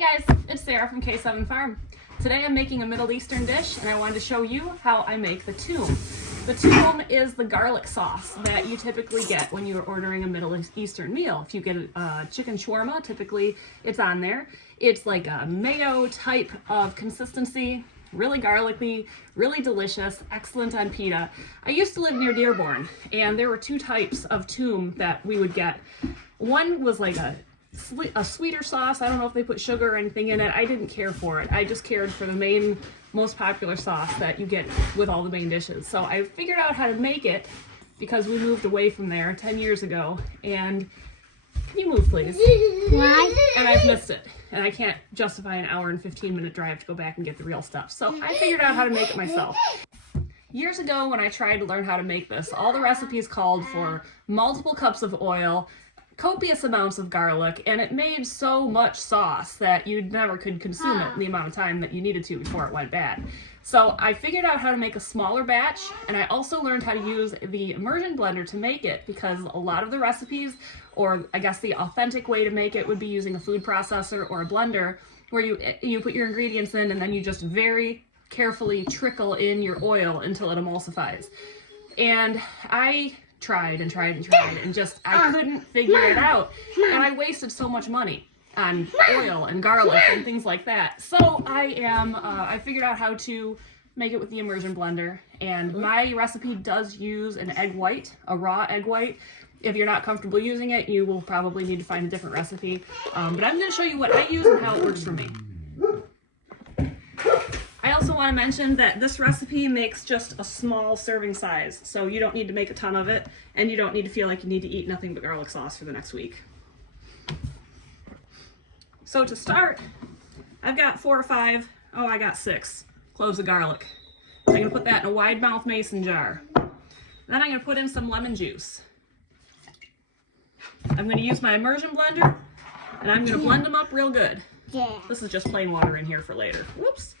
guys, it's Sarah from K7 Farm. Today I'm making a Middle Eastern dish and I wanted to show you how I make the toum. The toum is the garlic sauce that you typically get when you're ordering a Middle Eastern meal. If you get a chicken shawarma, typically it's on there. It's like a mayo type of consistency, really garlicky, really delicious, excellent on pita. I used to live near Dearborn and there were two types of toum that we would get. One was like a sweeter sauce. I don't know if they put sugar or anything in it. I didn't care for it. I just cared for the main, most popular sauce that you get with all the main dishes. So I figured out how to make it because we moved away from there 10 years ago. And can you move, please? Why? And I've missed it. And I can't justify an hour and 15-minute drive to go back and get the real stuff. So I figured out how to make it myself. Years ago when I tried to learn how to make this, all the recipes called for multiple cups of oil, copious amounts of garlic, and it made so much sauce that you never could consume it in the amount of time that you needed to before it went bad. So I figured out how to make a smaller batch, and I also learned how to use the immersion blender to make it because a lot of the recipes, or I guess the authentic way to make it, would be using a food processor or a blender where you put your ingredients in and then you just very carefully trickle in your oil until it emulsifies. And I tried and just I couldn't figure it out, and I wasted so much money on oil and garlic and things like that. So I figured out how to make it with the immersion blender, and my recipe does use an egg white, a raw egg white. If you're not comfortable using it, you will probably need to find a different recipe, but I'm going to show you what I use and how it works for me. I also want to mention that this recipe makes just a small serving size, so you don't need to make a ton of it, and you don't need to feel like you need to eat nothing but garlic sauce for the next week. So to start, I've got 4 or 5, I got 6 cloves of garlic. I'm going to put that in a wide mouth mason jar. Then I'm going to put in some lemon juice. I'm going to use my immersion blender, and I'm going to blend them up real good. Yeah. This is just plain water in here for later. Whoops.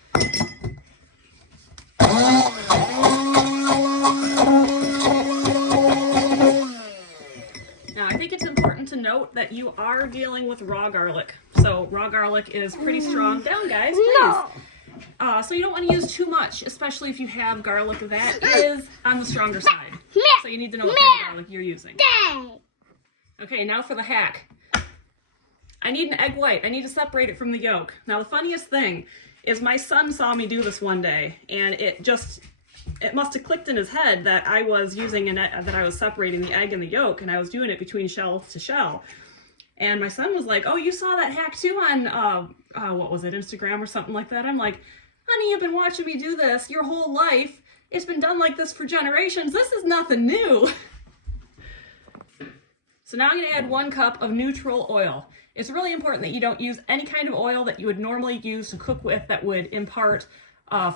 Now, I think it's important to note that you are dealing with raw garlic. So raw garlic is pretty strong. Down, guys, please. So you don't want to use too much, especially if you have garlic that is on the stronger side. So you need to know what kind of garlic you're using. Okay, now for the hack. I need an egg white. I need to separate it from the yolk. Now, the funniest thing is my son saw me do this one day, and it must have clicked in his head that I was that I was separating the egg and the yolk, and I was doing it between shell to shell. And my son was like, "Oh, you saw that hack too on what was it, Instagram or something like that?" I'm like, "Honey, you've been watching me do this your whole life. It's been done like this for generations. This is nothing new." So now I'm going to add 1 cup of neutral oil. It's really important that you don't use any kind of oil that you would normally use to cook with that would impart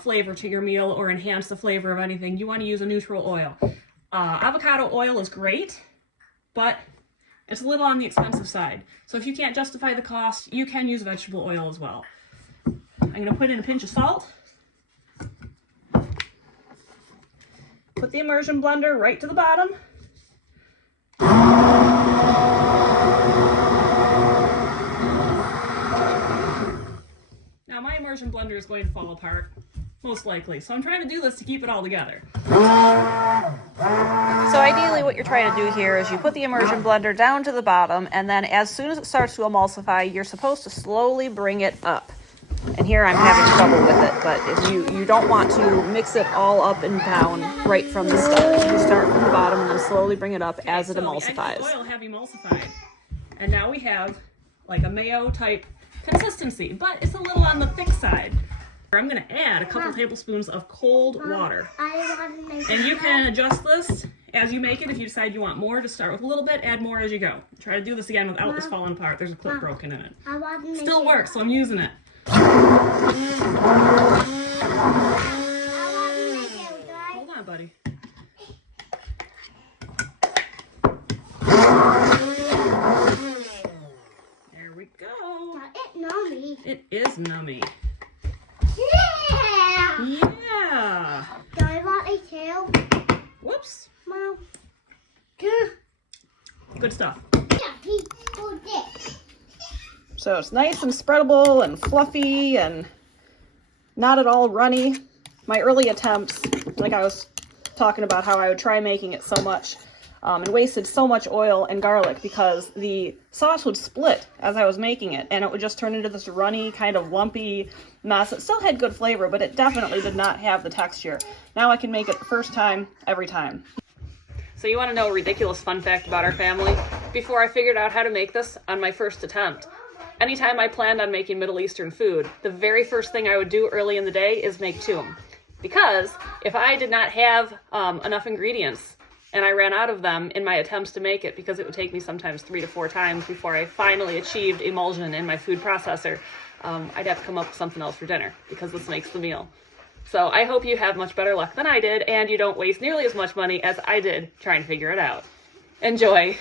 flavor to your meal or enhance the flavor of anything. You want to use a neutral oil. Avocado oil is great, but it's a little on the expensive side. So if you can't justify the cost, you can use vegetable oil as well. I'm going to put in a pinch of salt. Put the immersion blender right to the bottom. Now my immersion blender is going to fall apart, most likely, so I'm trying to do this to keep it all together. So ideally what you're trying to do here is you put the immersion blender down to the bottom, and then as soon as it starts to emulsify, you're supposed to slowly bring it up. And here I'm having trouble with it, but if you don't want to mix it all up and down right from the start. You start from the bottom and then slowly bring it up as it emulsifies. The oil have emulsified, and now we have like a mayo type consistency, but it's a little on the thick side. I'm going to add a couple tablespoons of cold water, and you can adjust this as you make it. If you decide you want more, just start with a little bit, add more as you go. Try to do this again without this falling apart. There's a clip broken in it. Still works, so I'm using it. Hold on, buddy. There we go. It is nummy. Yeah. Do I want a tail? Whoops. Mom. Good stuff. So it's nice and spreadable and fluffy and not at all runny. My early attempts, like I was talking about how I would try making it so much and wasted so much oil and garlic because the sauce would split as I was making it and it would just turn into this runny kind of lumpy mess. It still had good flavor, but it definitely did not have the texture. Now I can make it the first time, every time. So you want to know a ridiculous fun fact about our family? Before I figured out how to make this on my first attempt, anytime I planned on making Middle Eastern food, the very first thing I would do early in the day is make toum. Because if I did not have enough ingredients and I ran out of them in my attempts to make it, because it would take me sometimes 3 to 4 times before I finally achieved emulsion in my food processor, I'd have to come up with something else for dinner because this makes the meal. So I hope you have much better luck than I did and you don't waste nearly as much money as I did trying to figure it out. Enjoy!